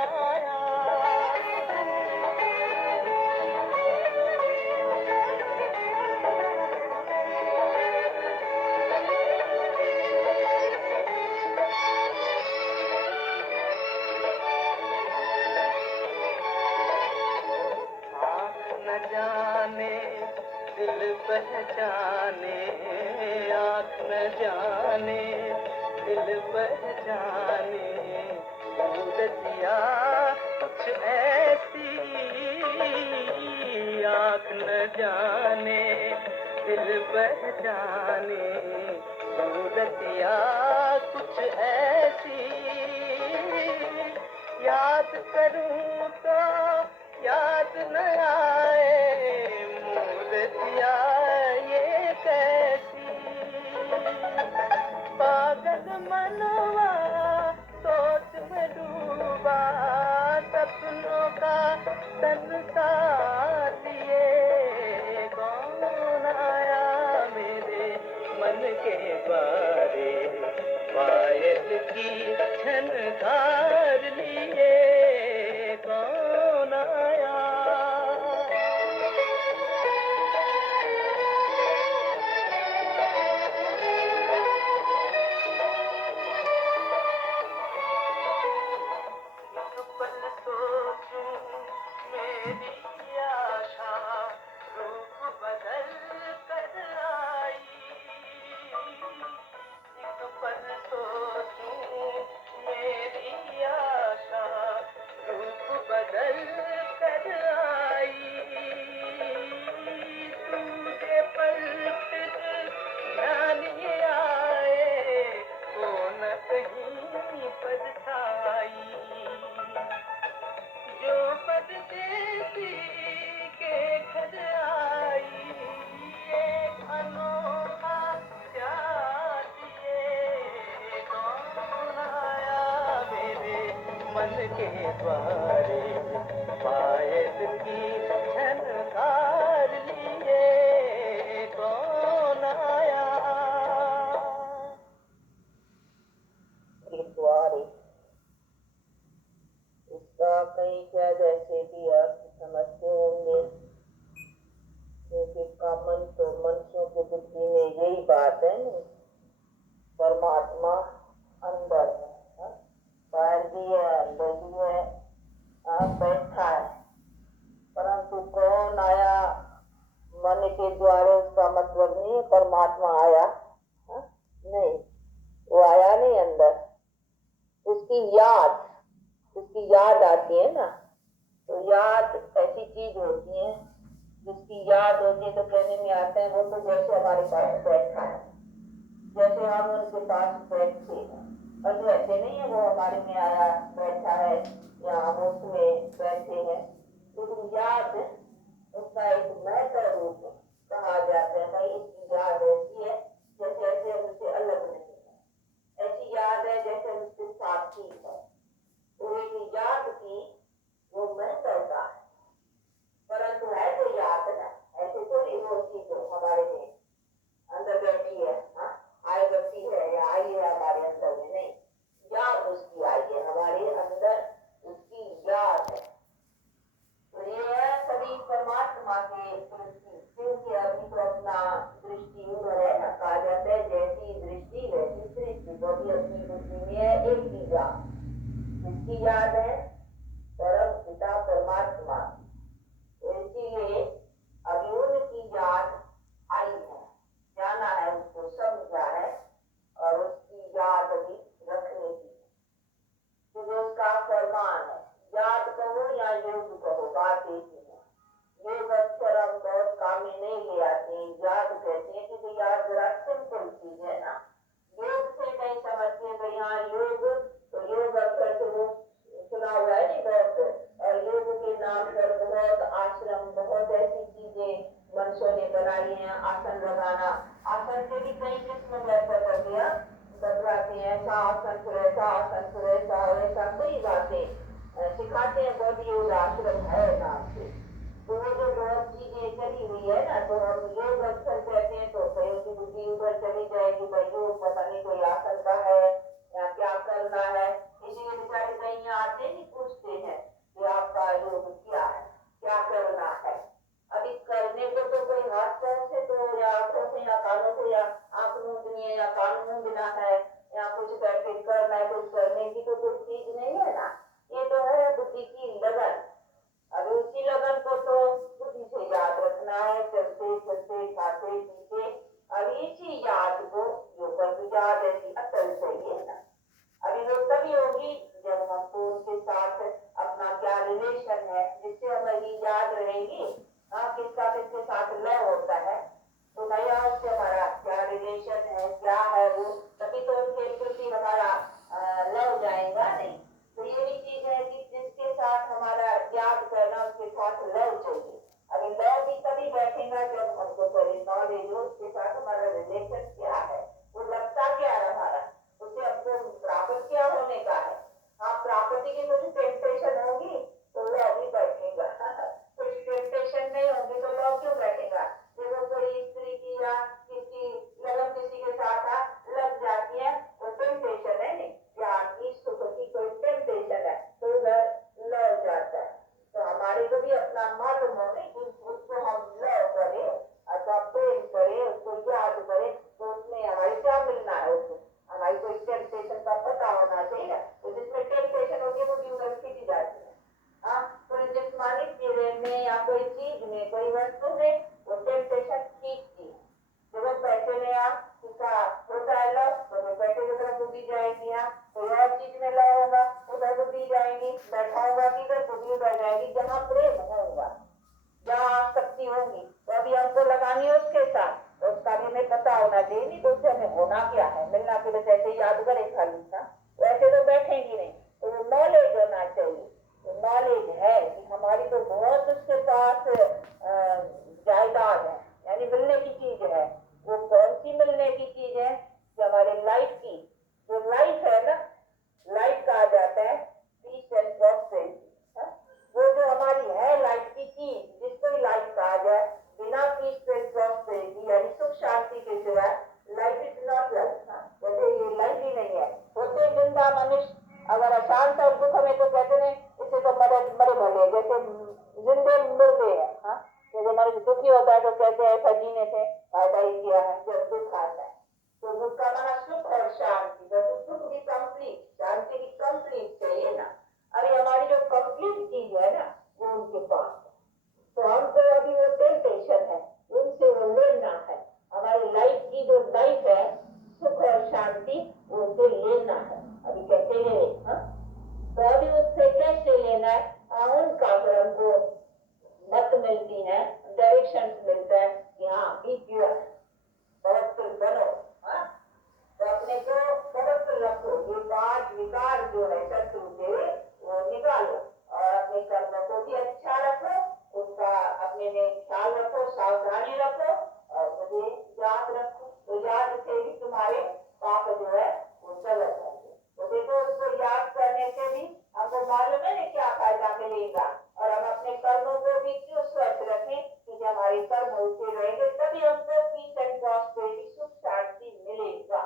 आया। आँख न जाने दिल पहचाने, आँख न जाने दिल पहचाने, सूरतिया कुछ ऐसी, आँख न जाने दिल पहचाने, सूरतिया कुछ ऐसी, याद करूं तो याद न आए, मूर्तिया ये कैसी। पागल मनवा सोच में डूबा, सपनों का संसार लिए, कौन आया मेरे मन के बारे, पायल की झनकार लिए, कौन आया। एक पल सोचूं मेरी आशा रूप बदल कर आई, एक पल सोचूं मेरी आशा रूप बदल कर आई, तुझे पल फिर ध्यान ये आए, वो न कहीं पर छाई, जो परदेसी के घर आई, एक अनोखा प्यार दिए, कौन आया मेरे मन के द्वारे, पायल की झनकार लिए, कौन आया। द्वारे इसका कई शायद ऐसे भी अर्थ समझते होंगे, क्योंकि कॉमन तो मनुष्यों की बुद्धि में यही बात है ना, परमात्मा अंदर है, बाहर भी है अंदर भी है, बैठा है, परंतु कौन आया मन के द्वारे, उसका मतलब नहीं है परमात्मा आया, नहीं, वो आया नहीं अंदर, उसकी याद आती है ना, तो याद ऐसी चीज होती है जिसकी याद होती है तो कहने में आता है वो तो जैसे हमारे पास बैठा है, जैसे हम उनके पास बैठे हैं, और वैसे नहीं है वो हमारे में आया बैठा है या हम उसमें बैठे हैं, लेकिन याद उसका एक महत्व रूप कहा जाता है, भाई इसकी याद ऐसी है जैसे ऐसे हम उससे अलग नहीं है, ऐसी याद है जैसे उसके साथी है, तो एक याद की वो महत्वता है, परंतु है तो याद ना, ऐसे थोड़ी वो चीज हमारे में अंदर बैठी है, आए बैठी है या आई है हमारे अंदर में, नहीं, याद उसकी आई है हमारे अंदर, उसकी याद है, तो ये है सभी परमात्मा के दृष्टि, क्योंकि अभी तो अपना दृष्टि उधर है ना, कहा जाता है जैसी दृष्टि वैसी सृष्टि, तो भी अपनी बुद्धि में है एक ही याद, इसकी याद है परम पिता परमात्मा, तो इसीलिए अभी उनकी याद आई है, जाना है उसको, समझा है, और उसकी याद अभी रखने की, क्योंकि उसका फरमान है, याद कहो या योग कहो बात एक ही है, योग अक्षर हम बहुत काम में नहीं ले आते हैं, याद कहते हैं क्योंकि याद जरा सिंपल चीज है ना, योग से नहीं समझते हैं भाई हाँ योग, तो योग अक्षर से वो सुना हुआ है नहीं बहुत, और योग के नाम पर बहुत आश्रम, बहुत ऐसी चीजें मनुष्यों ने बनाई हैं, आसन लगाना, आसन के भी कई किस्म वैसा कर दिया, बतलाते हैं ऐसा आसन फिर ऐसा आसन फिर ऐसा ऐसा कई बातें सिखाते हैं, बहुत योग आश्रम है नाम से, तो वो जो बहुत चीजें चली हुई है ना, तो हम योग अक्षर कहते हैं, तो कहीं की बुद्धि उधर चली जाएगी, भाई योग पता नहीं कोई आसन का है या क्या करना है, इसीलिए बेचारे कहीं आते नहीं पूछते, उसके साथ अपना क्या रिलेशन है, जिससे हमें ये याद रहेगी किसका किसके साथ लव होता है, तो नया उससे हमारा क्या रिलेशन है, क्या है वो, तभी तो उनके प्रति हमारा लव जाएगा नहीं। तो ये भी चीज है कि जिसके साथ हमारा याद करना, उसके साथ लव चाहिए। अभी लव भी तभी बैठेगा जब हमको पहले नॉलेज हो उसके साथ हमारा रिलेशन क्या है, वो लगता क्या है हमारा, उससे हमको प्राप्त क्या होने का है। हाँ, प्रॉपर्टी की कुछ टेम्पटेशन होगी तो लव भी बैठेगा कुछ टेम्पटेशन नहीं होगी तो लव क्यों बैठेगा। देखो कोई स्त्री की या किसी लगन किसी के साथ लग जाती है, वो टेम्पटेशन है नहीं, प्यार की सुख की कोई टेम्पटेशन है, तो उधर लव जाता है। तो हमारे को भी अपना मालूम हो नहीं कि उसको हम लव करें अथवा प्रेम करें, उसको याद करें, तो उसमें हमारी क्या मिलना है, उसको हमारी कोई टेम्पटेशन का पता होना चाहिए। तो जिसमें टेम्पटेशन होगी वो भी उधर खींची जाती है। हाँ, कोई जिस्मानी चीजें में या कोई चीज में, कोई वस्तु में वो टेम्पटेशन खींचती है। जब पैसे में आप उसका होता है लव, तो वो पैसे की तरफ बुद्धि जाएगी, कोई और चीज में लव होगा उधर बुद्धि जाएगी, बैठा होगा किधर बुद्धि उधर जाएगी। जहाँ प्रेम होगा, जहाँ शक्ति होगी, तो अभी हमको लगानी है उसके साथ, तो उसका भी हमें पता होना चाहिए, नहीं तो उससे हमें होना क्या है, मिलना के बस ऐसे याद करे खाली था, वैसे तो बैठेंगी नहीं। तो वो नॉलेज होना चाहिए, तो नॉलेज है कि हमारी तो बहुत उसके पास जायदाद है, यानी मिलने की चीज है। वो कौन सी मिलने की चीज है कि हमारे लाइफ की जो लाइफ है ना, लाइफ कहा जाता है पीस एंड प्रॉस्पेरिटी। वो जो हमारी है लाइफ की चीज, जिसको लाइफ कहा जाए, बिना पीस एंड प्रॉस्पेरिटी यानी सुख शांति के सिवाय लाइफ इज नॉट लाइफ। वैसे ये लाइफ ही नहीं है। होते जिंदा मनुष्य अगर अशांत और दुख हमें तो कहते हैं इसे तो मरे मरे भले, जैसे जिंदे मुर्दे है। जैसे मनुष्य दुखी होता है तो कहते हैं ऐसा जीने से फायदा ही किया है। जब दुख आता है तो दुख का माना सुख और शांति, बस सुख भी कंप्लीट, शांति भी कंप्लीट चाहिए ना। अरे हमारी जो कंप्लीट चीज है ना वो उनके पास है, तो हमको अभी वो टेम्पटेशन है, उनसे वो लेना है। हमारी लाइफ की जो लाइफ है सुख और शांति वो उनसे लेना है। अभी कहते हैं तो अभी उससे कैसे लेना है, उनका अगर हमको मत मिलती है, डायरेक्शन मिलता है कि हाँ बी प्योर, पवित्र बनो। तो अपने को पवित्र रखो, ये 5 विकार जो है शत्रु के वो निकालो, और अपने कर्मों को भी अच्छा रखो, उसका अपने में ख्याल रखो, सावधानी रखो, और मुझे याद रखो। तो याद से भी तुम्हारे पाप जो है वो चले जाएंगे। तो देखो उसको याद करने से भी हमको मालूम है क्या फायदा मिलेगा, और हम अपने कर्मों को भी क्यों स्वच्छ रखें, क्योंकि हमारे कर्म होते रहेंगे तभी हमको पीस एंड प्रॉस्पेरिटी सुख शांति मिलेगा।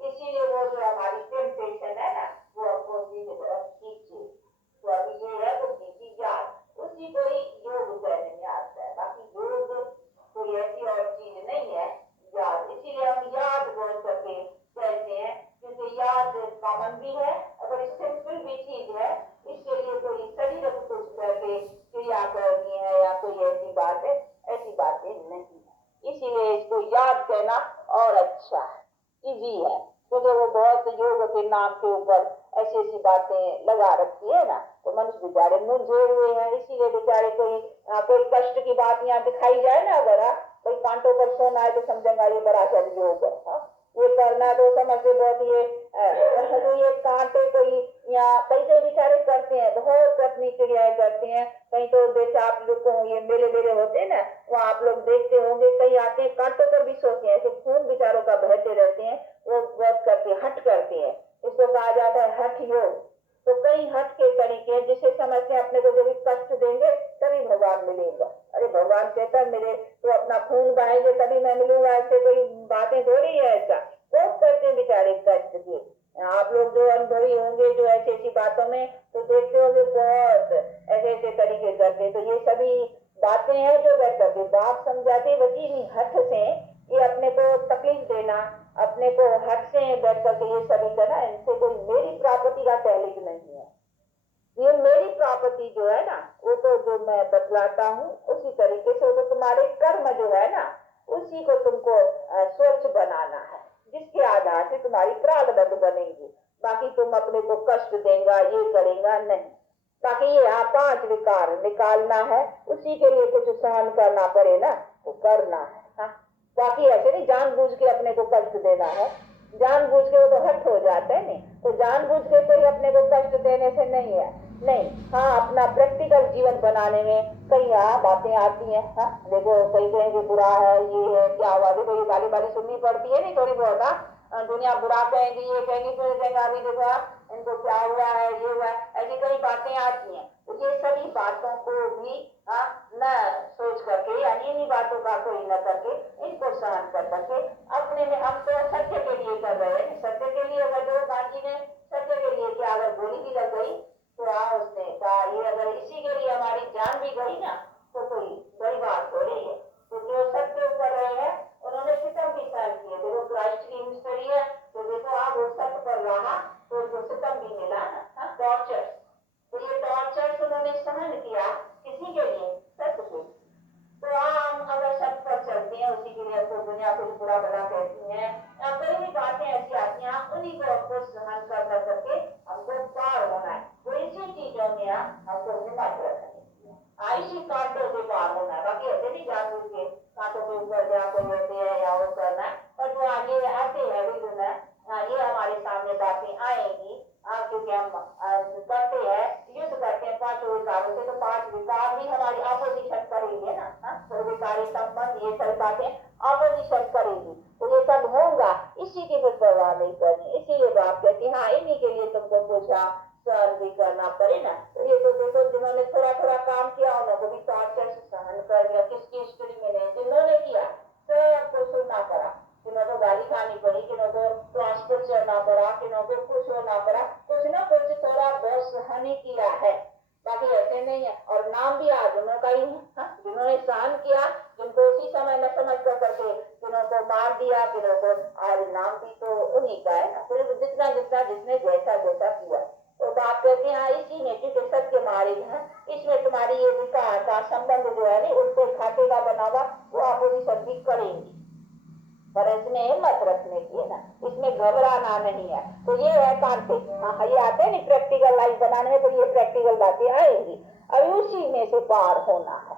इसीलिए वो जो हमारी टेम्पटेशन है ना वो हमको उसी की तरफ खींचे। तो अभी ये है बुद्धि की याद, उसी को ही योग कहने में आता है। बाकी योग कोई ऐसी और चीज नहीं है याद, इसीलिए हम याद बोल सके कहते हैं, क्योंकि याद कॉमन भी है और सिंपल भी चीज है। इसके लिए कोई शरीर कुछ करके क्रिया करनी है या कोई ऐसी बात है, ऐसी बातें नहीं है। इसीलिए इसको याद कहना और अच्छा है, इजी है, क्योंकि वो बहुत योग के नाम के ऊपर ऐसी ऐसी बातें लगा रखी है ना, तो मनुष्य बेचारे मुरझे हुए हैं। इसीलिए बेचारे कोई कष्ट की बात यहाँ दिखाई जाए ना, अगर कोई कांटों पर सोना है तो समझेंगा ये बड़ा सा योग है, ये करना तो समझते बहुत तो ये कांटे कोई यहाँ कैसे बेचारे करते हैं, बहुत अपनी क्रियाएं करते हैं। कहीं तो जैसे आप लोग को ये मेले मेले होते हैं ना, वहाँ आप लोग देखते होंगे, कहीं आते हैं कांटों पर भी सोते हैं, ऐसे खून बेचारों का बहते रहते हैं, वो बहुत करते हैं, हट करते हैं, इसको कहा जाता है हठ योग। तो कई हट के तरीके जिसे समझते हैं अपने को जब कष्ट देंगे तभी भगवान मिलेगा। अरे भगवान कहता मिले तो अपना खून बहाएंगे तभी मैं मिलूंगा, ऐसे कोई बातें थोड़ी है। ऐसा बहुत करते हैं बेचारे कष्ट के। आप लोग जो अनुभवी होंगे जो ऐसी ऐसी बातों में, तो देखते होंगे बहुत ऐसे ऐसे तरीके करते। तो ये सभी बातें हैं जो बैठ करके बाप समझाते बची नहीं हठ से, ये अपने को तकलीफ देना, अपने को हट से बैठ करके ये सभी करना, इनसे कोई मेरी प्राप्ति का तहलीक नहीं है। ये मेरी प्रॉपर्टी जो है ना वो तो जो मैं बतलाता हूँ उसी तरीके से, तो तुम्हारे कर्म जो है ना उसी को तुमको स्वच्छ बनाना है, जिसके आधार से तुम्हारी प्रारब्ध बनेगी। ताकि तुम अपने को कष्ट देगा, ये करेगा नहीं। ताकि ये यहाँ 5 विकार निकालना है, उसी के लिए कुछ सहन करना पड़े ना, तो करना है। हाँ, बाकी ऐसे नहीं जानबूझ के अपने को कष्ट देना है। जानबूझ के वो तो हट हो जाते हैं नहीं, तो जानबूझ के कोई अपने को कष्ट देने से नहीं है, नहीं। हाँ, अपना प्रैक्टिकल जीवन बनाने में कई यहाँ बातें आती हैं। हाँ, देखो कई कहेंगे बुरा है, ये है, क्या हुआ, देखो ये गाली बाली सुननी पड़ती है नहीं थोड़ी बहुत। हाँ, दुनिया बुरा कहेगी, ये कहेगी, फिर कहेंगे अभी देखो इनको क्या हुआ है, ये हुआ है, ऐसी कई बातें आती हैं। तो ये सभी बातों को भी न सोच करके, यानी इन्हीं बातों का कोई न करके, इनको सहन कर करके अपने में, हम तो सत्य के लिए कर रहे हैं। सत्य के लिए अगर जो गांधी ने सत्य के लिए क्या अगर गोली भी लग गई तो उसने कहा ये अगर इसी के लिए हमारी जान भी गई ना तो कोई बड़ी बात हो रही है। तो जो सत्य कर रहे हैं उन्होंने सितम भी सहन किए। देखो क्राइस्ट की हिस्ट्री है, तो देखो आप वो सत्य पर रहा तो उनको सितम भी मिला ना, टॉर्चर। तो ये टॉर्चर उन्होंने सहन किया किसी के लिए, सत्य के। तो हम अगर सत्य पर चलते हैं, उसी के लिए तो दुनिया को बुरा भला कहती है, कई भी बातें ऐसी आती हैं, उन्हीं को हमको सहन कर करके हमको पार होना है। तो इसी चीजों में हमको हिम्मत रखनी है, इसी कांटों से पार होना है। बाकी ऐसे नहीं जानबूझ के कांटों के ऊपर जा कोई होते हैं या वो करना है, और जो आगे आते हैं भी जो है ये हमारे सामने बातें आएंगी, क्योंकि हम करते हैं, युद्ध करते हैं 5 विकारों से, तो 5 विकार भी हमारी ऑपोजिशन करेंगे ना, तो विकारी संबंध ये सब बातें ऑपोजिशन करेंगी। तो ये सब होगा, इसी की फिर परवाह नहीं करनी। इसीलिए बात कहती है हाँ इन्हीं के लिए तुमको पूछा सहन भी करना पड़े ना। तो ये तो देखो जिन्होंने थोड़ा थोड़ा काम किया उनको भी टॉर्चर सहन कर दिया। किसकी हिस्ट्री में नहीं, जिन्होंने किया सबको सुनना पड़ा, किन्हों को गाली खानी पड़ी, किन्हों को ट्रांसपोर्ट चढ़ना पड़ा, किन्हों को कुछ होना पड़ा, कुछ ना कुछ थोड़ा बहुत सहन ही किया है। बाकी ऐसे नहीं है, और नाम भी आज उन्होंने ही है, जिन्होंने सहन किया, जिनको उसी समय न समझ कर करके किन्हों को मार दिया, किन्हों को आज नाम भी तो उन्हीं का है ना। फिर जितना जितना जिसने जैसा जैसा किया, तो बात कहते हैं इसी में क्योंकि सत्य मार्ग है, इसमें तुम्हारी ये विकार का संबंध जो है नहीं उनको खाते का बना हुआ वो अपोजिशन भी करेंगी, पर इसमें हिम्मत रखने की है ना, इसमें घबराना नहीं है। तो ये है कार्तिक। हाँ, ये आते हैं नहीं प्रैक्टिकल लाइफ बनाने में, तो ये प्रैक्टिकल बातें आएंगी, अब उसी में से पार होना है।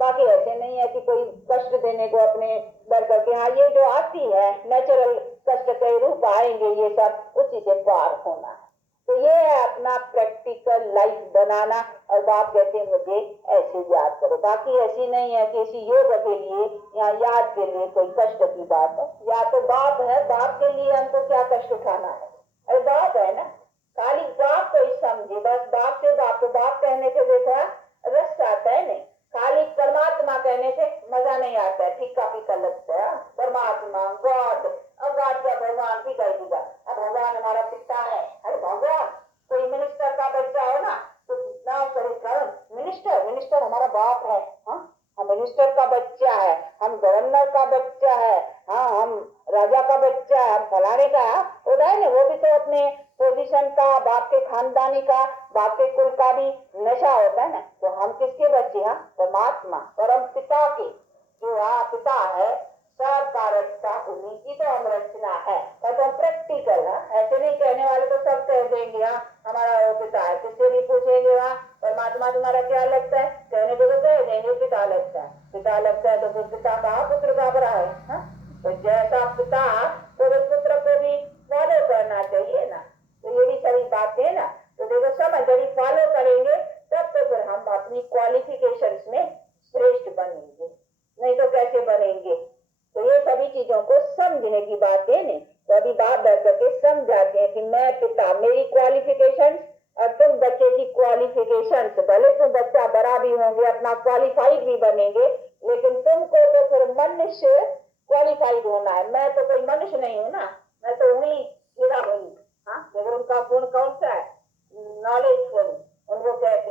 बाकी ऐसे नहीं है कि कोई कष्ट देने को अपने डर करके, हाँ ये जो आती है नेचुरल कष्ट के रूप आएंगे, ये सब उसी से पार होना है। तो ये है अपना प्रैक्टिकल लाइफ बनाना। और बाप कहते हैं मुझे ऐसे याद करो, बाकी ऐसी नहीं है कि इसी योग के लिए या याद के लिए कोई कष्ट की बात है। या तो बाप है, बाप के लिए हमको क्या कष्ट उठाना है, अरे बाप है ना, खाली बाप को ही समझे बस। बाप से बाप, तो बाप कहने से देखा रस आता है नहीं, खाली परमात्मा कहने से मजा नहीं आता है, फीका फीका लगता है। परमात्मा गॉड, अब गॉड क्या भगवान भी कह दिया, अब भगवान हमारा पिता है। अरे भगवान कोई मिनिस्टर का बच्चा हो ना तो कितना परेशान, मिनिस्टर मिनिस्टर हमारा बाप है, हाँ हम मिनिस्टर का बच्चा है, हम गवर्नर का बच्चा है, हाँ हम राजा का बच्चा है, हम फलाने का होता है ना। वो भी तो अपने पोजीशन का, बाप के खानदानी का, बाप के कुल का भी नशा होता है ना। तो हम किसके बच्चे हैं, परमात्मा परम पिता के, जो पिता है सब कारकता उन्हीं की तो हम रचना है। तो प्रैक्टिकल है, ऐसे नहीं कहने वाले तो सब कह देंगे हमारा वो पिता है, किससे भी पूछेंगे परमात्मा तुम्हारा क्या लगता है, कहने को तो कह देंगे पिता लगता है। पिता लगता है तो फिर पिता कहा पुत्र का बड़ा है, तो जैसा पिता तो पुत्र को भी फॉलो करना चाहिए ना। तो ये भी सभी बातें ना, तो देखो समझ यदि फॉलो करेंगे तब तो फिर हम अपनी क्वालिफिकेशन में श्रेष्ठ बनेंगे, नहीं तो कैसे बनेंगे। तो ये सभी चीजों को समझने की बात है नहीं। तो अभी बात बैठ करके समझाते हैं कि मैं पिता, मेरी क्वालिफिकेशन और तुम बच्चे की क्वालिफिकेशन, भले तुम बच्चा बड़ा भी होंगे, अपना क्वालिफाइड भी बनेंगे, लेकिन तुमको तो फिर मनुष्य क्वालिफाइड होना है। मैं तो कोई मनुष्य नहीं हूँ ना, मैं तो हुई हीरा हुई। हाँ, मगर उनका गुण कौन सा है, नॉलेजफुल, उनको कहते